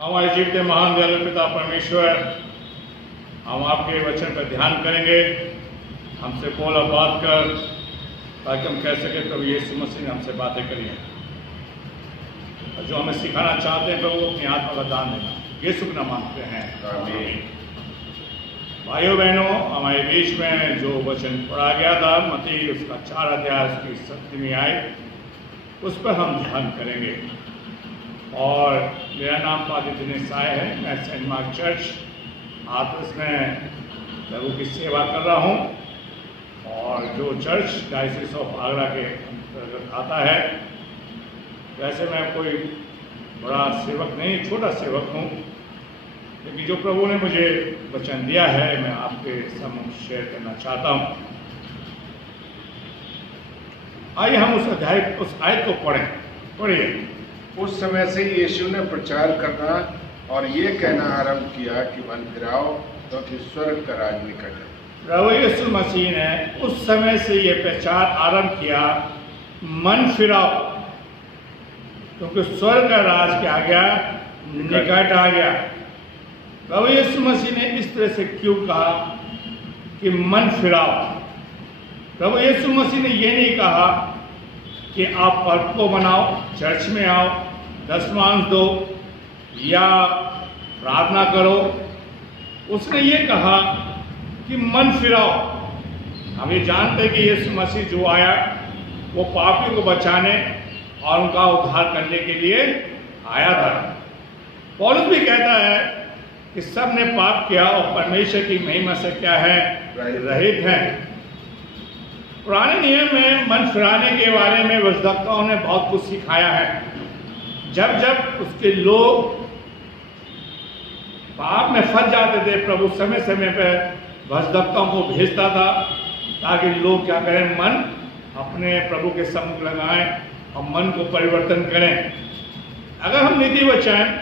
हमारे जीवते महान दयालु पिता परमेश्वर, हम आपके वचन पर ध्यान करेंगे। हमसे बोला बात कर ताकि हम कह सकें प्रभु यीशु मसीह ने हमसे बातें करी हैं और जो हमें सिखाना चाहते हैं प्रभु अपनी आत्मा का दान देना यीशु का नाम मांगते हैं, आमीन। भाइयों बहनों, हमारे बीच में जो वचन पढ़ा गया था मत्ती उसका 4 अध्याय उसकी 7वीं आयत, उस पर हम ध्यान करेंगे। और मेरा नाम पादी दिनेश साय है, मैं सेंट मार्क चर्च हाथरस में प्रभु की सेवा कर रहा हूँ और जो चर्च डायसिस ऑफ आगरा के अंतर्गत आता है। वैसे मैं कोई बड़ा सेवक नहीं, छोटा सेवक हूँ, लेकिन जो प्रभु ने मुझे वचन दिया है मैं आपके सम्मुख शेयर करना चाहता हूँ। आइए हम उस आयत को पढ़िए। उस समय से यीशु ने प्रचार करना और ये कहना आरंभ किया कि मन फिराओ क्योंकि स्वर्ग का राज निकट है। प्रभु यीशु मसीह ने उस समय से ये प्रचार आरंभ किया, मन फिराओ क्योंकि स्वर्ग का राज क्या आ गया, निकट आ गया। प्रभु यीशु मसीह ने इस तरह से क्यों कहा कि मन फिराओ? प्रभु यीशु मसीह ने ये नहीं कहा कि आप पर्व को मनाओ, चर्च में आओ, दशमांश दो या प्रार्थना करो। उसने ये कहा कि मन फिराओ। हम ये जानते हैं कि यीशु मसीह जो आया वो पापियों को बचाने और उनका उद्धार करने के लिए आया था। पौलुस भी कहता है कि सब ने पाप किया और परमेश्वर की महिमा से क्या है, रहित हैं। पुराने नियम में मन फिराने के बारे में भजदक्ताओं ने बहुत कुछ सिखाया है। जब जब उसके लोग पाप में फंस जाते थे, प्रभु समय समय पर भजदक्ताओं को भेजता था ताकि लोग क्या करें, मन अपने प्रभु के सम्मुख लगाएं और मन को परिवर्तन करें। अगर हम नीति वचन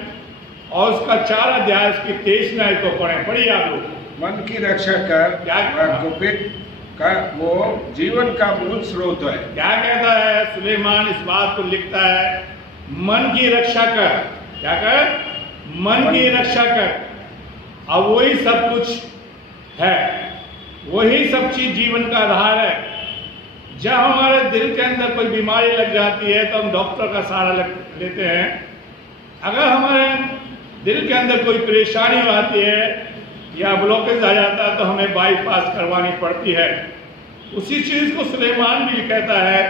और उसका 4 अध्याय उसकी 23 आयत को पढ़िए आप लोग। मन की रक्षा कर, क्या कुपित का वो जीवन का मूल स्रोत है। क्या कहता है सुलेमान? इस बात को लिखता है, मन की रक्षा कर। क्या कर? मन की रक्षा कर। अब वही सब कुछ है, वही सब चीज जीवन का आधार है। जब हमारे दिल के अंदर कोई बीमारी लग जाती है तो हम डॉक्टर का सहारा लेते हैं। अगर हमारे दिल के अंदर कोई परेशानी आती है या ब्लॉकेज आ जाता है तो हमें बाईपास करवानी पड़ती है। उसी चीज को सुलेमान भी कहता है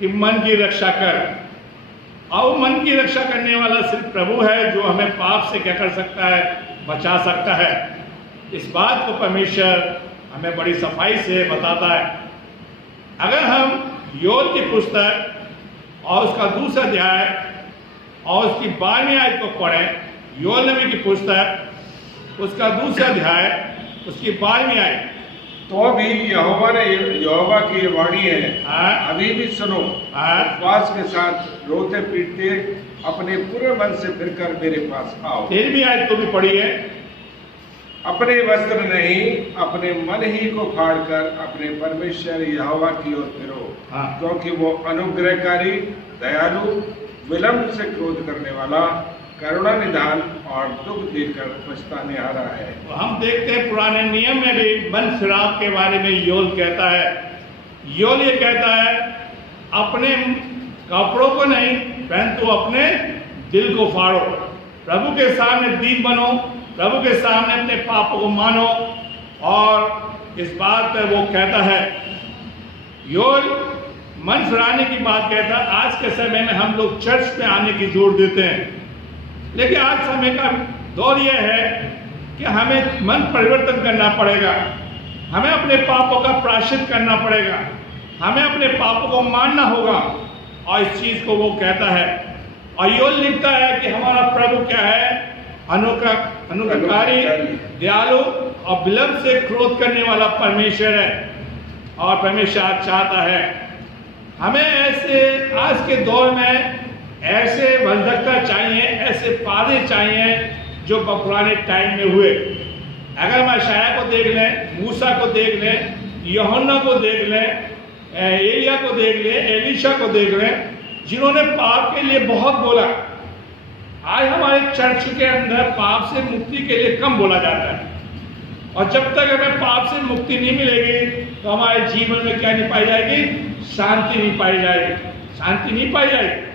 कि मन की रक्षा कर। और मन की रक्षा करने वाला सिर्फ प्रभु है जो हमें पाप से क्या कर सकता है, बचा सकता है। इस बात को परमेश्वर हमें बड़ी सफाई से बताता है। अगर हम योल की पुस्तक और उसका 2 अध्याय और उसकी 12वीं आयत को पढ़ें, योल नबी की पुस्तक उसका 2 अध्याय उसकी 12वीं आयत, तो भी यहोवा की ये वाणी है, अभी भी सुनो, उपवास के साथ रोते पीटते अपने पूरे मन से फिरकर मेरे पास आओ। 13वीं आयत को भी पढ़िए। अपने वस्त्र नहीं, अपने मन ही को फाड़कर अपने परमेश्वर यहोवा की ओर फिरो, क्योंकि वो अनुग्रहकारी, दयालु, विलंब से क्रोध करने वाला, करुणा निधान और दुख देकर पछताने हारा है। तो हम देखते हैं पुराने नियम में भी मन फिराव के बारे में योल कहता है। योल ये कहता है अपने कपड़ों को नहीं परंतु अपने दिल को फाड़ो, प्रभु के सामने दीन बनो, प्रभु के सामने अपने पापों को मानो। और इस बात पर वो कहता है, योल मन फिराने की बात कहता है। आज के समय में हम लोग चर्च में आने की जोर देते हैं, लेकिन आज समय का दौर यह है कि हमें मन परिवर्तन करना पड़ेगा, हमें अपने पापों का प्रायश्चित करना पड़ेगा, हमें अपने पापों को मानना होगा। और इस चीज को वो कहता है। और योल लिखता है कि हमारा प्रभु क्या है, अनुग्रहकारी, दयालु और विलंब से क्रोध करने वाला परमेश्वर है। और परमेश्वर चाहता है हमें ऐसे आज के दौर में ऐसे भजदक्ता चाहिए, ऐसे पादे चाहिए जो पुराने टाइम में हुए। अगर हम यशायाह को देख लें, मूसा को देख लें, यूहन्ना को देख लें, एलिया को देख लें, एलीशा को देख लें, जिन्होंने पाप के लिए बहुत बोला, आज हमारे चर्च के अंदर पाप से मुक्ति के लिए कम बोला जाता है, और जब तक हमें पाप से मुक्ति नहीं मिलेगी तो हमारे जीवन में क्या नहीं पाई जाएगी? शांति नहीं पाई जाएगी, शांति नहीं पाई जाएगी।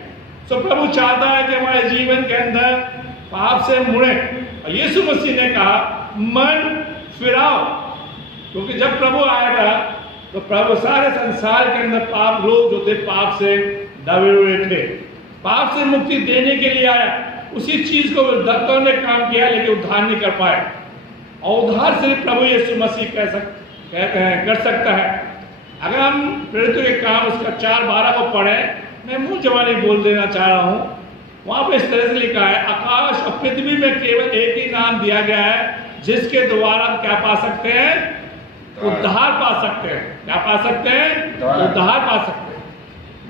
तो प्रभु चाहता है कि हमारे जीवन के अंदर पाप से मुड़े, और यीशु मसीह ने कहा मन फिराओ, क्योंकि जब प्रभु आएगा तो प्रभु सारे संसार के अंदर पाप लोग जो थे पाप से दबे हुए थे, पाप से मुक्ति देने के लिए आया। उसी चीज को दत्तों ने काम किया लेकिन उद्धार नहीं कर पाए, और उद्धार सिर्फ प्रभु यीशु मसीह कर सकता है। अगर हम प्रेरितों के काम उसका 4:12 को पढ़े, मैं मुंह जवानी बोल देना चाह रहा हूँ, वहां पे इस तरह से लिखा है, आकाश और पृथ्वी में केवल एक ही नाम दिया गया है जिसके द्वारा क्या पा सकते हैं? उद्धार पा सकते हैं। क्या पा सकते हैं? उद्धार पा सकते हैं।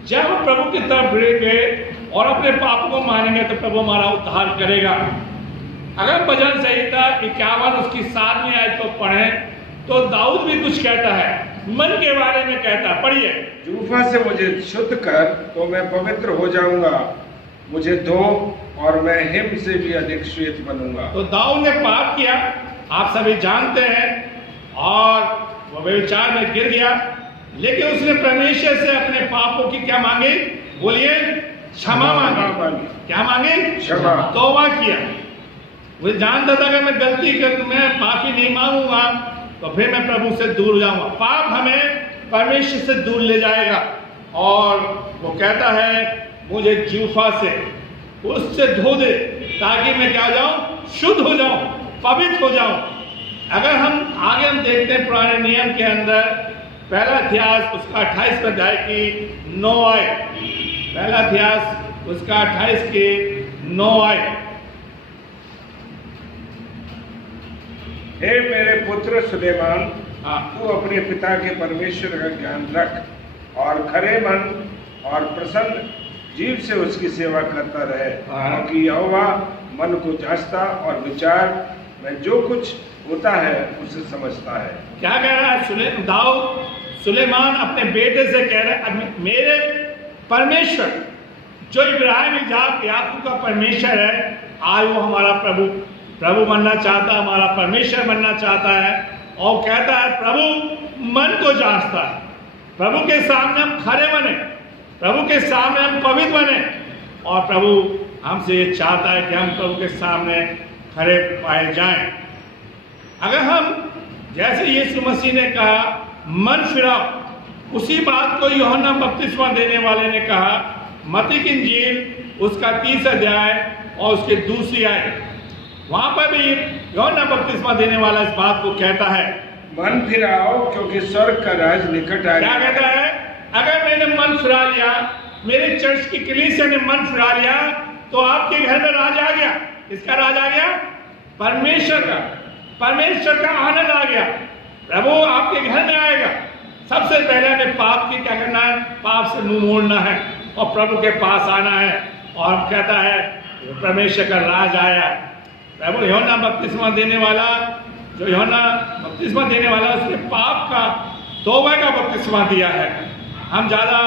जब हम प्रभु की तरफ बढ़ेंगे और अपने पापों को मानेंगे तो प्रभु हमारा उद्धार करेगा। अगर भजन संहिता 51 उसकी 7वीं आयत को पढ़ें तो दाऊद भी कुछ कहता है, मन के बारे में कहता है, पढ़िए। जूफा से मुझे शुद्ध कर तो मैं पवित्र हो जाऊंगा, मुझे धो और मैं हिम से भी अधिक श्वेत बनूंगा। तो दाऊद ने पाप किया, आप सभी जानते हैं, और वह व्यभिचार में गिर गया, लेकिन उसने परमेश्वर से अपने पापों की क्या मांगी? बोलिए, क्षमा मांगी। क्या मांगी? क्षमा। तौबा किया। वो जानता था कि मैं गलती कर, मैं माफी नहीं मांगूंगा तो फिर मैं प्रभु से दूर जाऊंगा। पाप हमें परमेश्वर से दूर ले जाएगा, और वो कहता है मुझे जूफा से उससे धो दे ताकि मैं क्या हो जाऊं? शुद्ध हो जाऊं, पवित्र हो जाऊं। अगर हम आगे देखते हैं पुराने नियम के अंदर पहला इतिहास उसका 28 अध्याय की 9 आयत, पहला इतिहास उसका 28 के 9 आयत। हे मेरे पुत्र सुलेमान, तू अपने पिता के परमेश्वर का ज्ञान रख और खरे मन और प्रसन्न जीव से उसकी सेवा करता रहे, क्योंकि यहोवा मन को जांचता और विचार में जो कुछ होता है उसे समझता है। क्या कह रहा है दाऊद? सुलेमान अपने बेटे से कह रहा है, मेरे परमेश्वर जो इब्राहिम इसाक याकूब का परमेश्वर है, आज वो हमारा प्रभु बनना चाहता है, हमारा परमेश्वर बनना चाहता है, और कहता है प्रभु मन को जांचता है। प्रभु के सामने हम खरे बने, प्रभु के सामने हम पवित्र बने, और प्रभु हमसे ये चाहता है कि हम प्रभु के सामने खरे पाए जाएं। अगर हम जैसे यीशु मसीह ने कहा मन फिराओ, उसी बात को यूहन्ना बपतिस्मा देने वाले ने कहा मत्ती की इंजील उसका 30 अध्याय और उसके 2 आयत, वहां पर भी यूहन्ना बपतिस्मा देने वाला इस बात को कहता है मन फिराओ क्योंकि स्वर्ग का राज निकट आ गया। क्या कहता है? अगर मैंने मन फिरा लिया, मेरे चर्च की कलीसिया ने मन फिरा लिया, तो आपके घर में राज आ गया। किसका राज आ गया? परमेश्वर का आनंद आ गया। प्रभु आपके घर में आएगा। सबसे पहले हमें पाप की क्या करना है? पाप से मुंह मोड़ना है और प्रभु के पास आना है, और कहता है परमेश्वर का राज आया। प्रभु यूहन्ना बपतिस्मा देने वाला, जो यूहन्ना बपतिस्मा देने वाला, उसने पाप का तौबा का बपतिस्मा दिया है। हम ज्यादा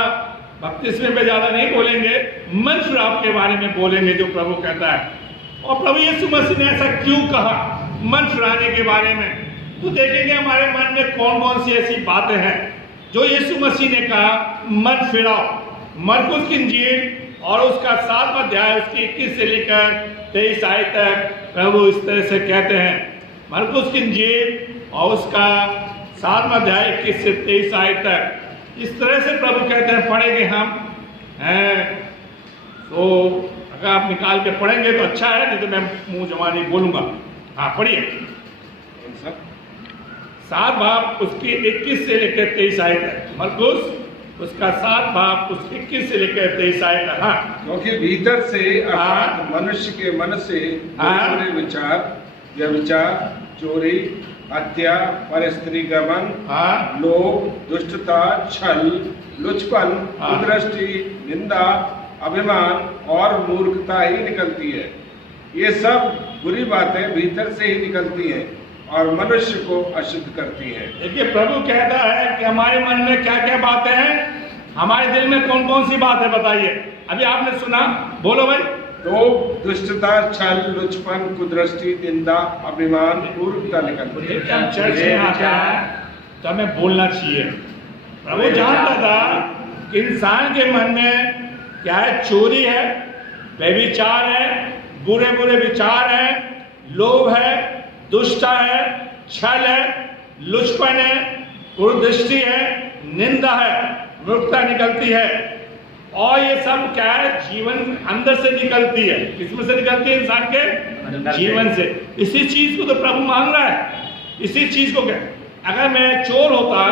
बपतिस्मे पे ज्यादा नहीं बोलेंगे, मन फिराव के बारे में बोलेंगे जो प्रभु कहता है। और प्रभु यीशु मसीह ने ऐसा क्यों कहा मन फिराने के बारे में, तो देखेंगे हमारे मन में कौन कौन सी ऐसी बातें हैं जो यीशु मसीह ने कहा मन फिराओ। मरकुस की इंजील और उसका 7वां अध्याय उसकी 21 से लेकर 23 आयत तक प्रभु इस तरह से कहते हैं। मरकुस की इंजील और उसका 7वां अध्याय 21 से 23 आयत तक इस तरह से प्रभु कहते हैं, पढ़ेंगे हम हैं, तो अगर आप निकाल के पढ़ेंगे तो अच्छा है, नहीं तो मैं मुंह जवानी बोलूंगा। हाँ पढ़िए। 7 बाब उसकी 21 से लेकर 23 आयत तक। मरकुस उसका 7 बाब उसकी 21 से लेकर 23 आयत तक। हाँ, क्योंकि भीतर से अर्थात मनुष्य के मन से बुरे विचार, व्यभिचार, चोरी, हत्या, परस्त्री गमन, लोभ, दुष्टता, छल, लुचपन, कुदृष्टि, निंदा, अभिमान और मूर्खता ही निकलती है। ये सब बुरी बातें भीतर से ही निकलती हैं और मनुष्य को अशुद्ध करती हैं। देखिए प्रभु कहता है कि हमारे मन में क्या क्या बातें हैं, हमारे दिल में कौन कौन सी बात है, बताइए। अभी आपने सुना, बोलो भाई। लोभ, दुष्टता, छल, लुचपन, कुदृष्टि, निंदा, अभिमान, मूर्खता निकलती है। हम चर्च में आता है तो हमें बोलना चाहिए। प्रभु जानता था कि इंसान के मन में क्या है, चोरी है, व्यभिचार है, बुरे बुरे विचार है, लोभ है, दुष्टता है, छल है, लुचपन है, कुदृष्टि है, निंदा है, मूर्खता निकलती है। और ये सब क्या है, जीवन अंदर से निकलती है। किसमें से निकलती है? इंसान के जीवन से। इसी चीज को तो प्रभु मांग रहा है। इसी चीज को क्या, अगर मैं चोर होता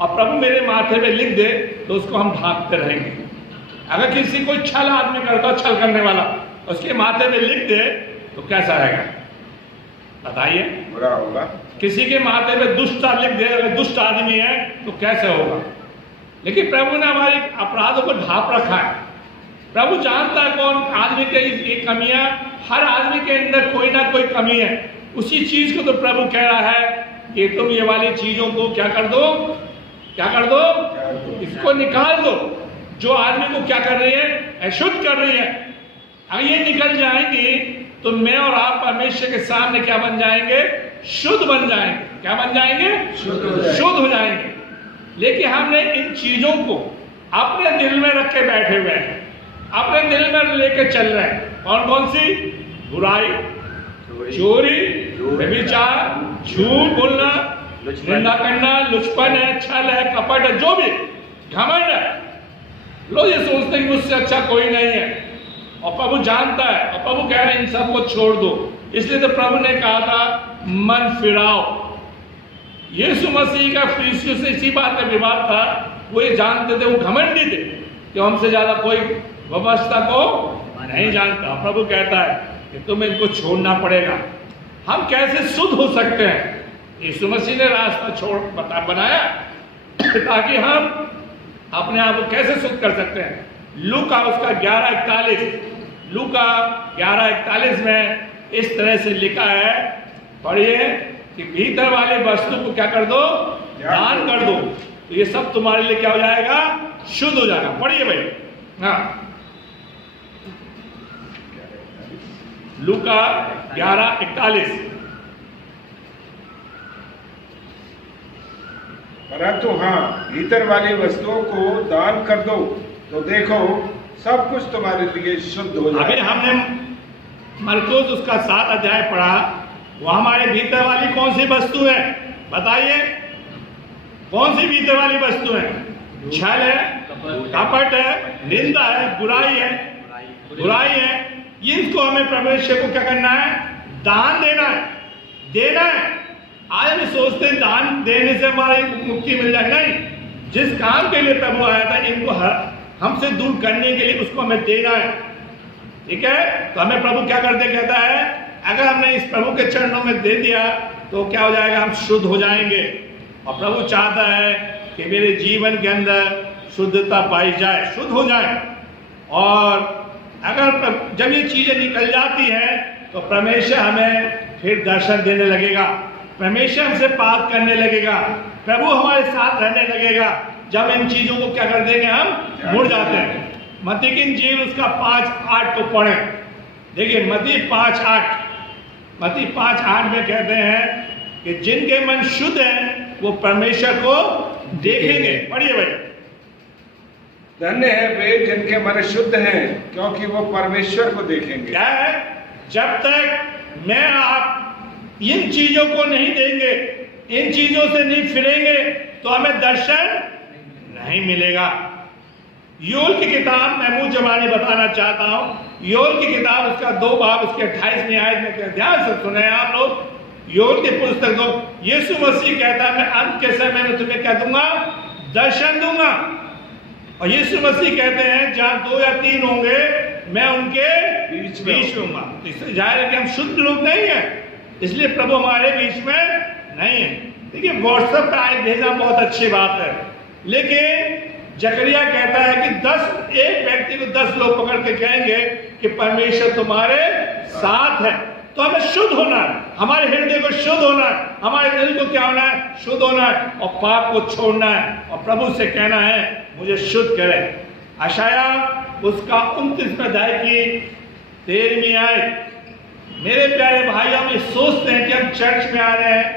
और प्रभु मेरे माथे पे लिख दे तो उसको हम ढांकते रहेंगे। अगर किसी कोई छल आदमी करता, छल करने वाला, उसके माथे पे लिख दे तो कैसा रहेगा बताइए? बुरा होगा। किसी के माथे पे दुष्टता लिख दे, अगर दुष्ट आदमी है तो कैसे होगा? लेकिन प्रभु ने हमारे अपराधों को ढांप रखा है। प्रभु जानता है कौन आदमी के ये कमियां, हर आदमी के अंदर कोई ना कोई कमी है। उसी चीज को तो प्रभु कह रहा है कि तुम ये वाली चीजों को क्या कर दो, क्या कर दो, इसको निकाल दो। जो आदमी को क्या कर रही है, अशुद्ध कर रही है। अगर ये निकल जाएंगी तो मैं और आप परमेश्वर के सामने क्या बन जाएंगे? शुद्ध बन जाएंगे। क्या बन जाएंगे? शुद्ध हो जाएंगे। लेकिन हमने इन चीजों को अपने दिल में रख के बैठे हुए हैं, अपने दिल में लेके चल रहे हैं। कौन कौन सी? बुराई, चोरी, व्यभिचार, झूठ बोलना, निंदा करना, लुचपन है, छल है, कपट है, जो भी, घमंड है। लोग ये सोचते हैं कि मुझसे अच्छा कोई नहीं है, और प्रभु जानता है। और प्रभु कह रहे हैं इन सबको छोड़ दो। इसलिए तो प्रभु ने कहा था मन फिराओ। यीशु मसीह का फरीसियों से इसी बात का विवाद था। वो ये जानते थे, वो घमंडी थे कि हमसे ज्यादा कोई व्यवस्था को नहीं जानता। प्रभु कहता है कि तुम्हें इनको छोड़ना पड़ेगा। हम कैसे शुद्ध हो सकते हैं? यीशु मसीह ने रास्ता बनाया ताकि हम अपने आप को कैसे शुद्ध कर सकते हैं। लूका उसका 11:41, लूका 11:41 में इस तरह से लिखा है, पढ़िए, कि भीतर वाले वस्तु को क्या कर दो? दान कर दो, तो ये सब तुम्हारे लिए क्या हो जाएगा? शुद्ध हो जाएगा। पढ़िए भाई। हाँ, लूका 11:41। परंतु हाँ, भीतर वाली वस्तुओं को दान कर दो तो देखो सब कुछ तुम्हारे लिए शुद्ध हो जाएगा। अभी हमने मरकुस उसका 7 अध्याय पढ़ा। वो हमारे भीतर वाली कौन सी वस्तु है? बताइए, कौन सी भीतर वाली वस्तु है? छल है, कपट है, निंदा है, बुराई है। ये इसको हमें परमेश्वर को क्या करना है? दान देना है, देना है। आज हम सोचते हैं दान देने से हमारी मुक्ति मिल जाए। नहीं, जिस काम के लिए प्रभु आया था इनको हमसे दूर करने के लिए, उसको हमें देना है। ठीक है? तो हमें प्रभु क्या करते कहता है, अगर हमने इस प्रभु के चरणों में दे दिया तो क्या हो जाएगा? हम शुद्ध हो जाएंगे। और प्रभु चाहता है कि मेरे जीवन के अंदर शुद्धता पाई जाए, शुद्ध हो जाए। और अगर जब ये चीजें निकल जाती हैं तो परमेश्वर हमें फिर दर्शन देने लगेगा, परमेश्वर हमसे बात करने लगेगा, प्रभु हमारे साथ रहने लगेगा। जब इन चीजों को क्या कर देंगे? हम मुड़ जाते हैं। मत्ती की इंजील उसका 5:8 को पढ़ें। देखिए मत्ती 5:8 में कहते हैं कि जिनके मन शुद्ध हैं वो परमेश्वर को देखेंगे। पढ़िए भाई। धन्य है वे जिनके मन शुद्ध हैं, क्योंकि वो परमेश्वर को देखेंगे। क्या है? जब तक मैं आप इन चीजों को नहीं देंगे, इन चीजों से नहीं फिरेंगे, तो हमें दर्शन नहीं मिलेगा। योल की किताब मैं मुंह जबानी बताना चाहता हूं। योल की किताब उसका 2 बाब उसके 28वें आयत में, ध्यान से सुने आप लोग। योल की पुस्तक 2, यीशु मसीह कहता है मैं अंत के समय में तुम्हें क्या दूंगा? दर्शन दूंगा। और यीशु मसीह कहते हैं जहां 2 या 3 होंगे मैं उनके बीच होऊंगा। इससे जाहिर है कि हम शुद्ध लोग नहीं है, इसलिए प्रभु हमारे बीच में नहीं है। देखिए व्हाट्सएप पे आयत भेजना बहुत अच्छी बात है, लेकिन जकरिया कहता है कि एक व्यक्ति को 10 लोग पकड़ के कहेंगे कि परमेश्वर तुम्हारे साथ है। तो हमें शुद्ध होना है, हमारे हृदय को शुद्ध होना है, हमारे दिल को क्या होना है? शुद्ध होना है, और पाप को छोड़ना है, और प्रभु से कहना है मुझे शुद्ध करे। आशाया उसका 29वें अध्याय की 13वीं आयत। मेरे प्यारे भाई, हम ये सोचते हैं कि हम चर्च में आ रहे हैं,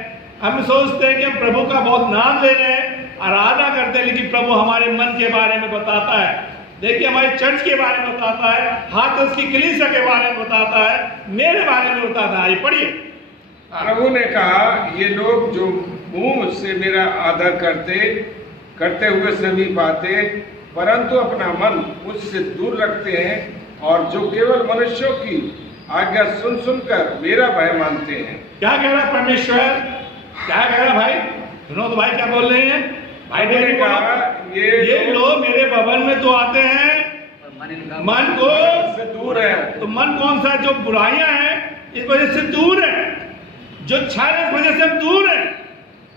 हम सोचते हैं कि हम प्रभु का बहुत नाम ले रहे हैं, आराधना करते हैं, लेकिन प्रभु हमारे मन के बारे में बताता है। देखिए, हमारे चर्च के बारे में बताता है, हाथरस की कलीसिया के बारे में बताता है, मेरे बारे में बताता है। आइए पढ़िए। प्रभु ने कहा, ये लोग जो मुंह से मेरा आदर करते हुए समीप आते, परंतु अपना मन मुझसे दूर रखते हैं, और जो केवल मनुष्यों की आज्ञा सुन सुनकर मेरा भय मानते हैं। क्या कह रहा परमेश्वर? क्या कह रहा भाई? सुनो तो भाई, क्या बोल रहे हैं भाई? ने कहा, ये लोग मेरे भवन में तो आते हैं, मन को से दूर है। तो मन कौन सा? जो बुराइयां हैं इस वजह से दूर है, जो अच्छाई इस वजह से हम दूर है,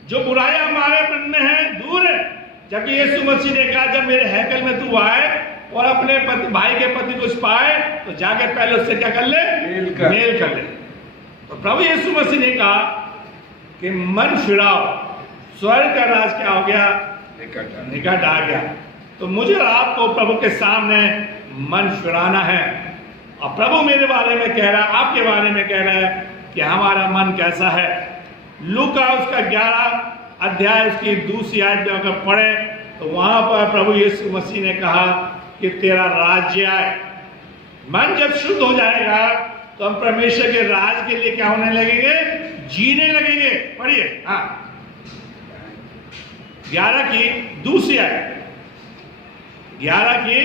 जो बुराइयां हमारे मन में है दूर है। जबकि यीशु मसीह ने कहा, जब मेरे हैकल में तू आए और अपने भाई के पति को पाए, तो जाके पहले उससे क्या कर ले? मेल कर ले। तो प्रभु यीशु मसीह ने कहा कि मन फिराओ, स्वर्ग का राज क्या हो गया? निकट आ गया। तो मुझे और आपको प्रभु के सामने मन फिराना है। और प्रभु मेरे बारे में कह रहा है, आपके बारे में कह रहा है कि हमारा मन कैसा है। लूका उसका 11 अध्याय उसकी 2 आयत में अगर पढ़े, तो वहां पर प्रभु यीशु मसीह ने कहा कि तेरा राज्य आए। मन जब शुद्ध हो जाएगा तो हम परमेश्वर के राज के लिए क्या होने लगेंगे? जीने लगेंगे। पढ़िए। हाँ, 11 की 2 आयत, 11 की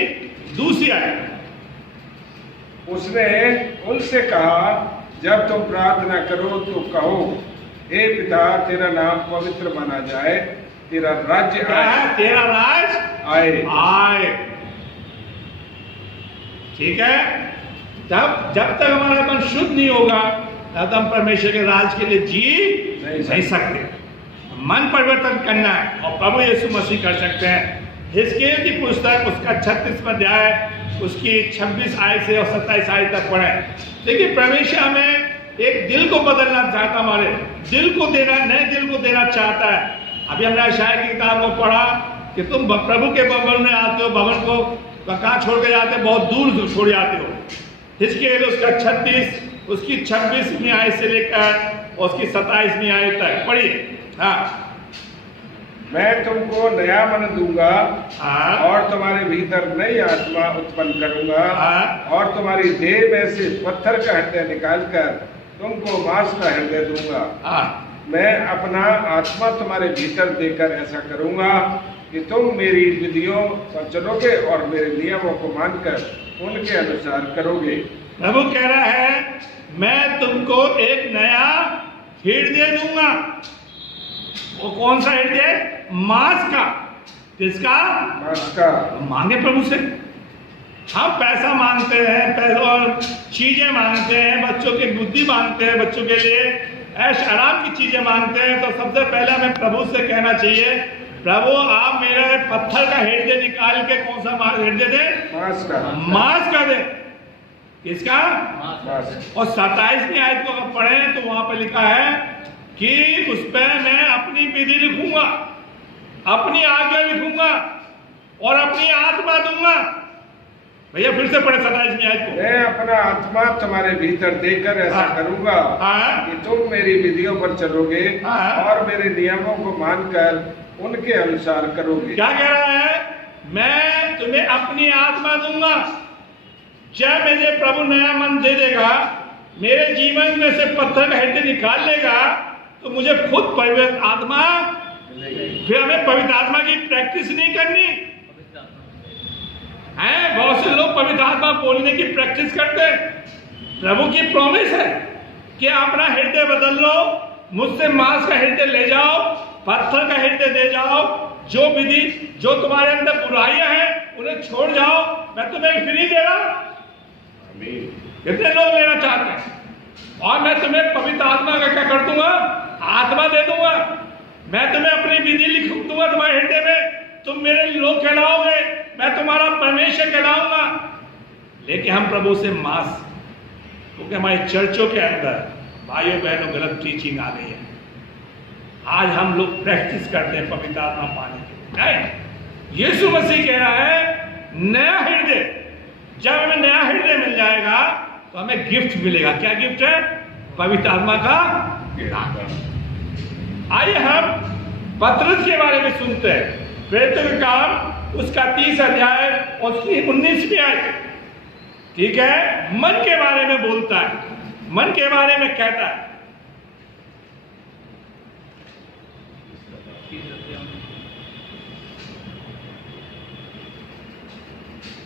2 आयत। उसने उनसे कहा, जब तुम प्रार्थना करो तो कहो, हे पिता, तेरा नाम पवित्र माना जाए, तेरा राज्य आए। तेरा राज आए। ठीक है। जब तक हमारा मन शुद्ध नहीं होगा, तब तक हम परमेश्वर के राज के लिए जी नहीं सकते। मन परिवर्तन करना है, और प्रभु यीशु मसीह कर सकते हैं। हिजकिय्याह की पुस्तक उसका 36वां अध्याय उसकी 26 आयत से और 27 आयत तक पढ़े। देखिए, परमेश्वर हमें एक दिल को बदलना चाहता, हमारे दिल को देना, नए दिल को देना चाहता है। अभी हमने यशायाह की किताब को पढ़ा कि तुम प्रभु के भवन में आते हो, भवन को कहाँ छोड़ के जाते हो? बहुत दूर छोड़ जाते हो। हिजकिय्याह उसका 36 उसकी 26वीं आयत से लेकर उसकी 27वीं आयत तक पढ़िए। हाँ, मैं तुमको नया मन दूंगा, और तुम्हारे भीतर नई आत्मा उत्पन्न करूंगा, और तुम्हारी देह में से पत्थर का हृदय निकालकर तुमको मांस का हृदय दूंगा। मैं अपना आत्मा तुम्हारे भीतर देकर ऐसा करूंगा कि तुम मेरी विधियों पर चलोगे और मेरे नियमों को मानकर उनके अनुसार करोगे। प्रभु कह रहा है, मैं तुमको एक नया हृदय दूंगा। वो कौन सा हृदय? मांस का। किसका? मांस का। मांगे प्रभु से। हम पैसा मांगते हैं, पैसा और चीजें मांगते हैं, बच्चों की बुद्धि मांगते हैं, बच्चों के लिए ऐश आराम की चीजें मांगते हैं। तो सबसे पहले हमें प्रभु से कहना चाहिए, प्रभु आप मेरे पत्थर का हृदय निकाल के कौन सा हृदय दे? मांस का दे। किसका? मांस। और 27वीं आयत को अगर पढ़ें तो वहां पर लिखा है कि उस पर मैं अपनी विधि लिखूंगा, अपनी आज्ञा लिखूंगा और अपनी आत्मा दूंगा। भैया फिर से पढ़े 27वीं आयत को। मैं अपना आत्मा तुम्हारे भीतर देकर ऐसा करूंगा कि तुम मेरी विधियों पर चलोगे और मेरे नियमों को मानकर उनके अनुसार करोगे। क्या कह रहा है? मैं तुम्हें अपनी आत्मा दूंगा। जब मुझे प्रभु नया मन दे देगा, मेरे जीवन में से पत्थर का हृदय निकाल लेगा, तो मुझे खुद पवित्र आत्मा, फिर हमें पवित्र आत्मा की प्रैक्टिस नहीं करनी है। बहुत से लोग पवित्र आत्मा बोलने की प्रैक्टिस करते हैं। प्रभु की प्रॉमिस है कि अपना हृदय बदल लो, मुझसे मांस का हृदय ले जाओ, पत्थर का हृदय दे जाओ, जो विधि, जो तुम्हारे अंदर बुराइयां हैं उन्हें छोड़ जाओ, मैं तुम्हें फ्री दे रहा हूं। कितने लोग लेना चाहते हैं? और मैं तुम्हें पवित्र आत्मा का क्या कर दूंगा? आत्मा दे दूंगा। मैं तुम्हें अपनी विधि लिख दूंगा तुम्हारे हृदय में, तुम मेरे लोग कहलाओगे, मैं तुम्हारा परमेश्वर कहलाऊंगा। लेकिन हम प्रभु से मांस, क्योंकि हमारे चर्चों के अंदर भाइयों बहनों गलत टीचिंग आ गई है। आज हम लोग प्रैक्टिस करते हैं पवित्र आत्मा पाने के लिए। यीशु मसीह कह रहा है नया हृदय। जब हमें नया हृदय मिल जाएगा तो हमें गिफ्ट मिलेगा। क्या गिफ्ट है? पवित्र आत्मा का दान। आइए हम पतरस के बारे में सुनते हैं। प्रेरितों के काम उसका 30 अध्याय और उसकी 19वीं आयत, ठीक है, मन के बारे में बोलता है, मन के बारे में कहता है।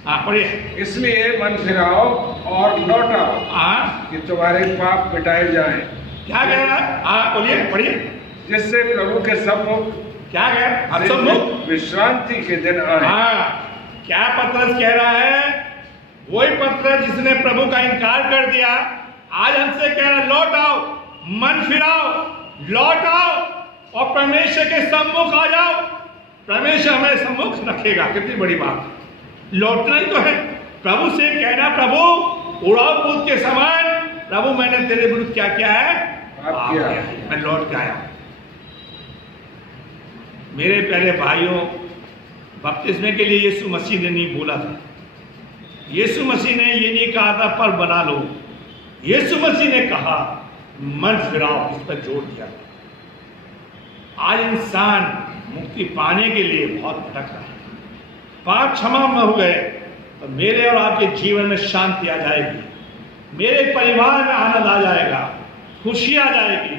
हाँ पढ़िए। इसलिए मन फिराओ और लौट आओ कि तुम्हारे पाप मिटाए जाएं। क्या कह रहा है? हाँ बोलिए, पढ़िए। जिससे प्रभु के सम्मुख, क्या कह, सम्मुख विश्रांति के दिन आए। हाँ, क्या पतरस कह रहा है? वही पतरस जिसने प्रभु का इनकार कर दिया, आज हमसे कह रहा लौट आओ, मन फिराओ, लौट आओ और परमेश्वर के सम्मुख आ जाओ। परमेश्वर हमारे सम्मुख रखेगा। कितनी बड़ी बात है। लौटना ही तो है। प्रभु से कहना, प्रभु उड़ाओ पूत के समान, प्रभु मैंने तेरे विरुद्ध क्या किया है? पाप किया है, मैं लौट के आया। मेरे प्यारे भाइयों, बपतिस्मे के लिए यीशु मसीह ने नहीं बोला था। यीशु मसीह ने ये नहीं कहा था पर बना लो। यीशु मसीह ने कहा मन फिराओ, इस पर जोर दिया। आज इंसान मुक्ति पाने के लिए बहुत भटक रहा है। पाप क्षमा हो गए तो मेरे और आपके जीवन में शांति आ जाएगी, मेरे परिवार में आनंद आ जाएगा, खुशी आ जाएगी।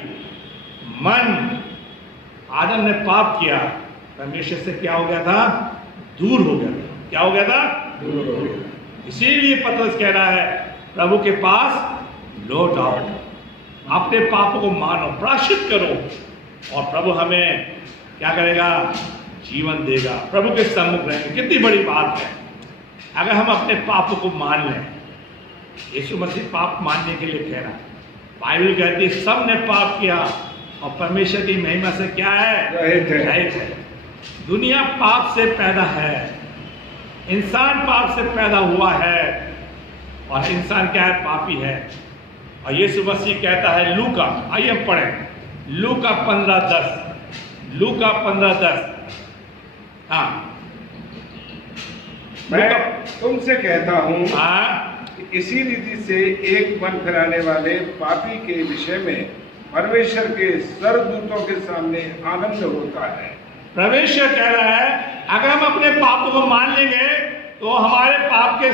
मन, आदम ने पाप किया, परमेश्वर से क्या हो गया था? दूर हो गया था। क्या हो गया था? दूर हो गया। इसीलिए पतरस कह रहा है प्रभु के पास लौट आओ, अपने पापों को मानो, प्रायश्चित करो और प्रभु हमें क्या करेगा? जीवन देगा, प्रभु के सम्मुख रहेंगे। कितनी बड़ी बात है अगर हम अपने पापों को मान लें। यीशु मसीह पाप मानने के लिए कह रहा है। बाइबल कहती है सब ने पाप किया और परमेश्वर की महिमा से क्या है? रहित है। दुनिया पाप से पैदा है, इंसान पाप से पैदा हुआ है और इंसान क्या है? पापी है। और यीशु मसीह कहता है लूका, आइए हम पढ़ें लूका 15:10, लूका 15:10। हाँ, मैं तुमसे कहता हूँ हाँ, इसी रीति से एक मन फिराने वाले पापी के विषय में परमेश्वर के सर्वदूतों के सामने आनंद होता है। परमेश्वर कह रहा है अगर हम अपने पापों को मान लेंगे तो हमारे पाप के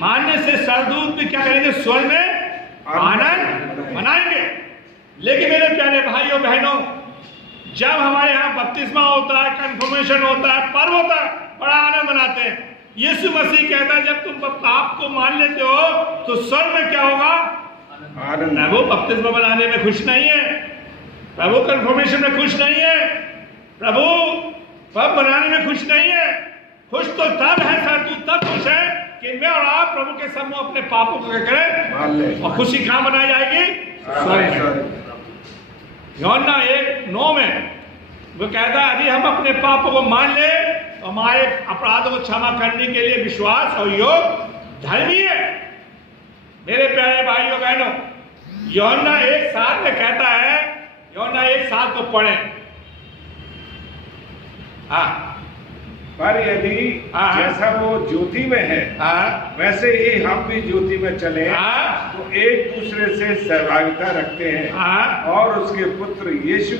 मानने से सर्वदूत भी क्या करेंगे? स्वर्ग में आनंद मनाएंगे। लेकिन मेरे प्यारे भाइयों बहनों, जब हमारे यहाँ बपतिस्मा होता है, कन्फर्मेशन होता है, पर्व होता है, बड़ा आनंद मनाते हैं। यीशु मसीह कहता है जब तुम पाप को मान लेते हो तो स्वर्ग में क्या होगा? आनंद। प्रभु बपतिस्मा बनाने में खुश नहीं है, प्रभु कन्फर्मेशन में खुश नहीं है, प्रभु पर्व बनाने में खुश नहीं है। खुश तो तब है, सर्वदूत तब खुश है कि मैं और आप प्रभु के सम्मुख अपने पापों को क्या करें। और खुशी कहाँ मनाई जाएगी? स्वर्ग में। यूहन्ना 1:9 में वो कहता है यदि हम अपने पापों को मान ले तो हमारे अपराधों को क्षमा करने के लिए विश्वास और योग धर्मी है। मेरे प्यारे भाइयों बहनों, यूहन्ना 1:7 में कहता है, यूहन्ना 1:7 को पढ़ें। हाँ, पर यदि जैसा वो ज्योति में है वैसे ही हम भी ज्योति में चले तो एक दूसरे से सहभागिता रखते हैं और उसके पुत्र यीशु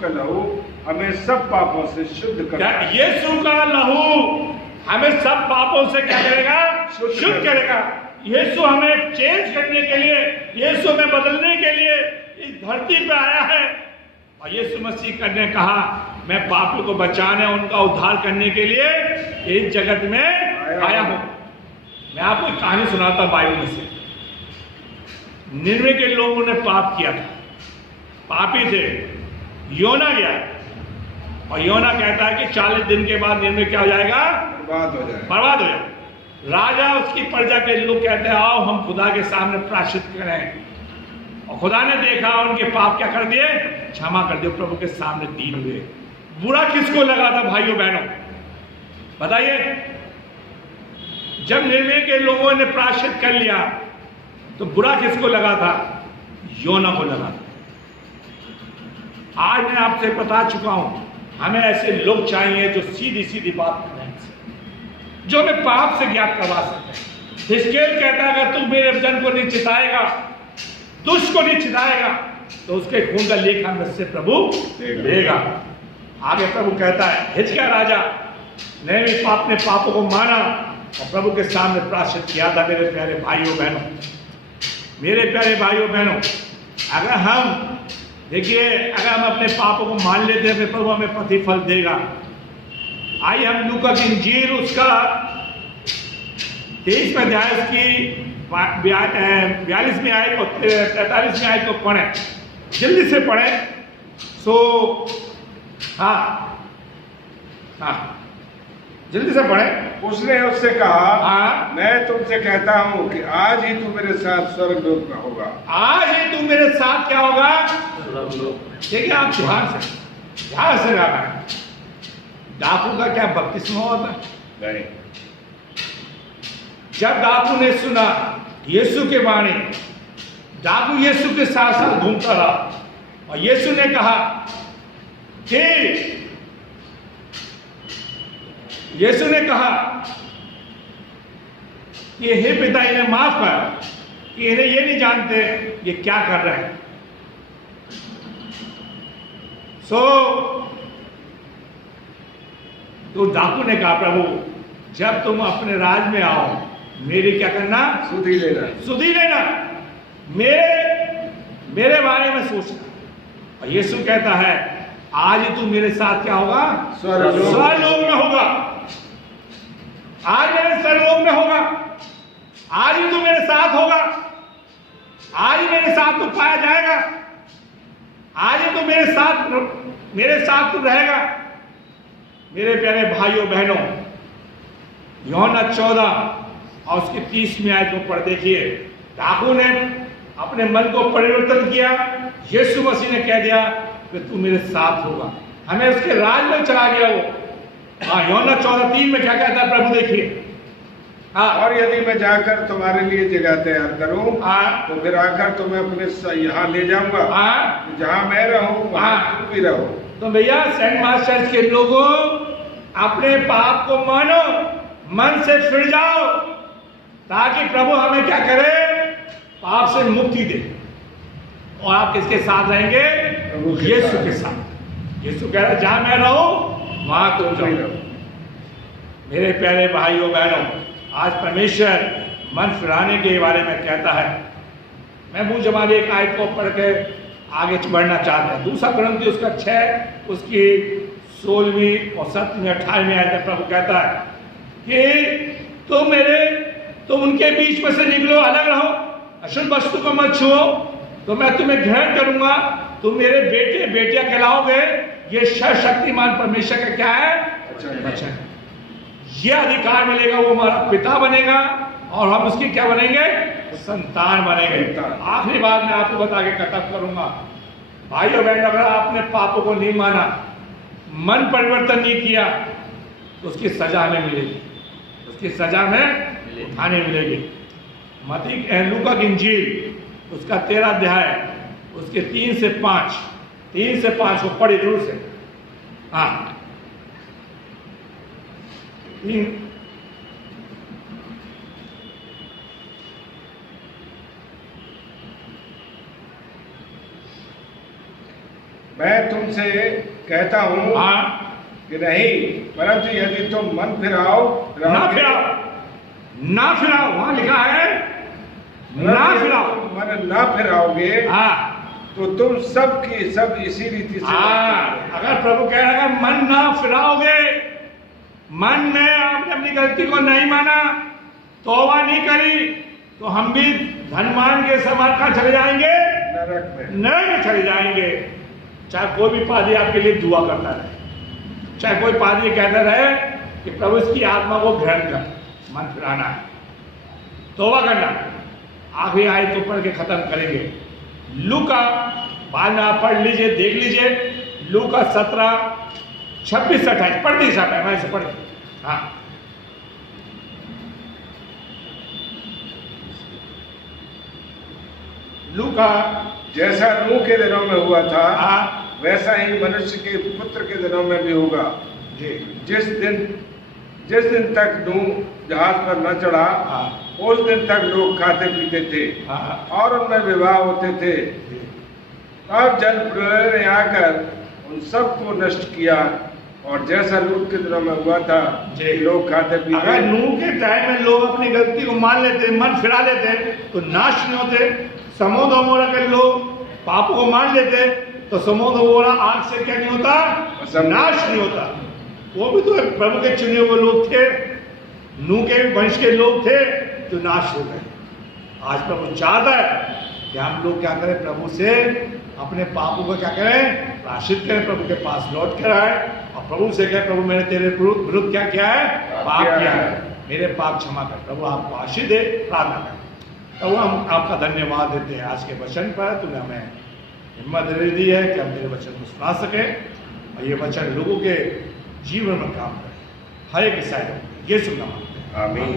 का लहू हमें सब पापों से शुद्ध करेगा। यीशु का लहू हमें सब पापों से क्या करेगा? शुद्ध करेगा। यीशु हमें चेंज करने के लिए, यीशु हमें बदलने के लिए इस धरती पे आया है। और यीशु मसीह ने कहा मैं पापियों को बचाने, उनका उद्धार करने के लिए इस जगत में आया हूं। मैं आपको एक कहानी सुनाता बाइबल में से। निनवे के लोगों ने पाप किया था, पापी थे। योना गया और योना कहता है कि 40 दिन के बाद निनवे क्या हो जाएगा? बर्बाद हो जाएगा। राजा उसकी प्रजा के लोग कहते हैं आओ हम खुदा के सामने प्रायश्चित करें। और खुदा ने देखा उनके पाप क्या कर दिए? क्षमा कर दिए, प्रभु के सामने दीन हुए। बुरा किसको लगा था भाइयों बहनों? बताइए। जब निनवे के लोगों ने प्रायश्चित कर लिया तो बुरा किसको लगा था? योना को लगा था। आज मैं आपसे बता चुका हूं, हमें ऐसे लोग चाहिए जो सीधी सीधी बात करें, जो हमें पाप से ज्ञात करवा सकते हैं। हिजकिय्याह कहता है अगर तू मेरे जन को नहीं चिताएगा, दुष्ट को नहीं चिताएगा, तो उसके खून का लेखा मुझसे प्रभु देगा। आगे प्रभु कहता है, हिजकिय्याह राजा ने भी अपने पापों को माना और प्रभु के सामने प्रायश्चित किया था। मेरे प्यारे भाइयों बहनों, मेरे प्यारे भाइयों बहनों, अगर हम देखिए, अगर हम अपने पापों को मान लेते हैं तो प्रभु हमें प्रतिफल देगा। आइए हम लूका की इंजील उसका 23वें अध्याय उसकी 42वें आयत को 43वें आयत को पढ़ें, जल्दी से पढ़ें। हाँ, जल्दी से पढ़ें। उसने उससे कहा, मैं तुमसे कहता हूँ कि आज ही तू मेरे साथ स्वर्गलोक में होगा। आज ही तू मेरे साथ क्या होगा? देखिए, आप ध्यान से गाना है। डाकू का क्या बपतिस्मा होता है? नहीं। जब डाकू ने सुना यीशु के वाणी, डाकू यीशु के साथ साथ घूमता रहा और यीशु ने कहा कि हे पिता, इन्हें माफ कर कि इन्हें ये नहीं जानते ये क्या कर रहे हैं। तो डाकू ने कहा, प्रभु जब तुम अपने राज में आओ, मेरी क्या करना? सुधी लेना, मेरे बारे में सोचना। और यीशु कहता है, आज ही तू मेरे साथ क्या होगा? स्वर्गलोक में होगा। आज मेरे स्वर्गलोक में होगा। आज ही तू मेरे साथ होगा। आज ही मेरे साथ तू पाया जाएगा। आज ही तू मेरे साथ तू रहेगा। मेरे प्यारे भाइयों बहनों, यूहन्ना 14 और उसके 30वें आयत को पढ़ देखिए। डाकू ने अपने मन को परिवर्तन किया। यीशु मसीह ने कह दिया कि तू मेरे साथ होगा। हमें उसके राज में चला गया वो। यूहन्ना 14:3 में क्या कहता है प्रभु? देखिए, और यदि मैं जाकर तुम्हारे लिए जगह तैयार करूं, तो फिर आकर तुम्हें अपने यहाँ ले जाऊंगा। जहाँ मैं रहूं वहाँ तुम भी रहो। तो भैया, सेंट मार्स चर्च के लोगों, अपने पाप को मानो, मन से फिर जाओ, ताकि प्रभु हमें क्या करे? पाप से मुक्ति दे। और आप किसके साथ रहेंगे? यीशु के साथ। यीशु कह रहा है, जहां मैं रहूं वहां तुम जाओ। मेरे प्यारे भाइयों बहनों, आज परमेश्वर मन फिराने के बारे में कहता है। मैं मुझ जमाने एक आयत को पढ़ के आगे बढ़ना चाहता हूं। 2 कुरिन्थियों उसका 6 उसकी 16वीं और 17वीं 18वीं आयत में प्रभु कहता है कि तुम उनके बीच में से निकलो, अलग रहो, अशुद्ध वस्तु को मत छुओ, तो मैं तुम्हें ग्रहण करूंगा, तुम मेरे बेटे बेटियां कहलाओगे। ये सर्वशक्तिमान परमेश्वर का क्या है? बच्चा है। ये अधिकार मिलेगा, वो हमारा पिता बनेगा और हम उसकी क्या बनेंगे? संतान बनेंगे। आखिरी बात मैं आपको बता के खत्म करूंगा। भाइयों बहन, अगर आपने पापों को नहीं माना, मन परिवर्तन नहीं किया, तो उसकी सजा हमें मिलेगी। उसकी सजा हमें उठाने मिलेगी। लूका की इंजील उसका 13 अध्याय उसके 3 से 5 को पढ़े जरूर से। मैं तुमसे कहता हूँ कि नहीं, परंतु यदि तुम मन फिराओ, ना फिराओ, वहां लिखा है ना फिराओ, मन ना फिराओगे तो तुम सब की सब इसी रीति से। अगर प्रभु कह रहा है मन ना फिराओगे, मन में आपने अपनी गलती को नहीं माना, तौबा नहीं करी, तो हम भी धनवान के समान कहाँ चले जाएंगे? नरक में चले जाएंगे। चाहे कोई भी पादरी आपके लिए दुआ करता रहे, चाहे कोई पादरी कहता रहे कि प्रभु इसकी आत्मा को ग्रहण कर, मन फिराना है, तौबा करना। आखिरी आयत तो पढ़ के खत्म करेंगे। लूका, बाद में आप पढ़ लीजिए, देख लीजिए। लूका 17:26-28 पढ़ दी साहब, मैं से पढ़। लूका, जैसा नूह के दिनों में हुआ था, वैसा ही मनुष्य के पुत्र के दिनों में भी होगा। जिस दिन जिस दिन तक नूह जहाज पर न चढ़ा उस दिन तक लोग खाते पीते थे और उनमें विवाह होते थे। तब जल प्रलय ने आकर उन सबको नष्ट किया और जैसा लूत के दिनों में हुआ था कि लोग खाते पीते। अगर नूह के टाइम में लोग अपनी गलती को मान लेते, मन फिरा लेते, तो नाश नहीं होते। समोद अमोरा के लोग पापों को मान लेते तो समोद अमोरा आग से क्या नहीं होता, नाश नहीं होता। वो भी तो प्रभु के चुने हुए लोग थे, नूह के वंश के लोग थे जो नाश हो गए। आज प्रभु चाहता है कि हम लोग क्या करें, प्रभु से अपने पापों को क्या करें, प्रायश्चित करें, प्रभु के पास लौट कर आए और प्रभु से कहें, प्रभु मैंने तेरे विरुद्ध क्या किया है, पाप किया है, मेरे पाप क्षमा कर। प्रभु आपको आशीष दे, प्रार्थना करें। प्रभु हम आपका धन्यवाद देते हैं आज के वचन पर। तूने हमें हिम्मत दे दी है कि हम तेरे वचन को सुना सके और ये वचन लोगों के जीवन में काम करे। हर एक ईसाई यीशु नाम में आमीन।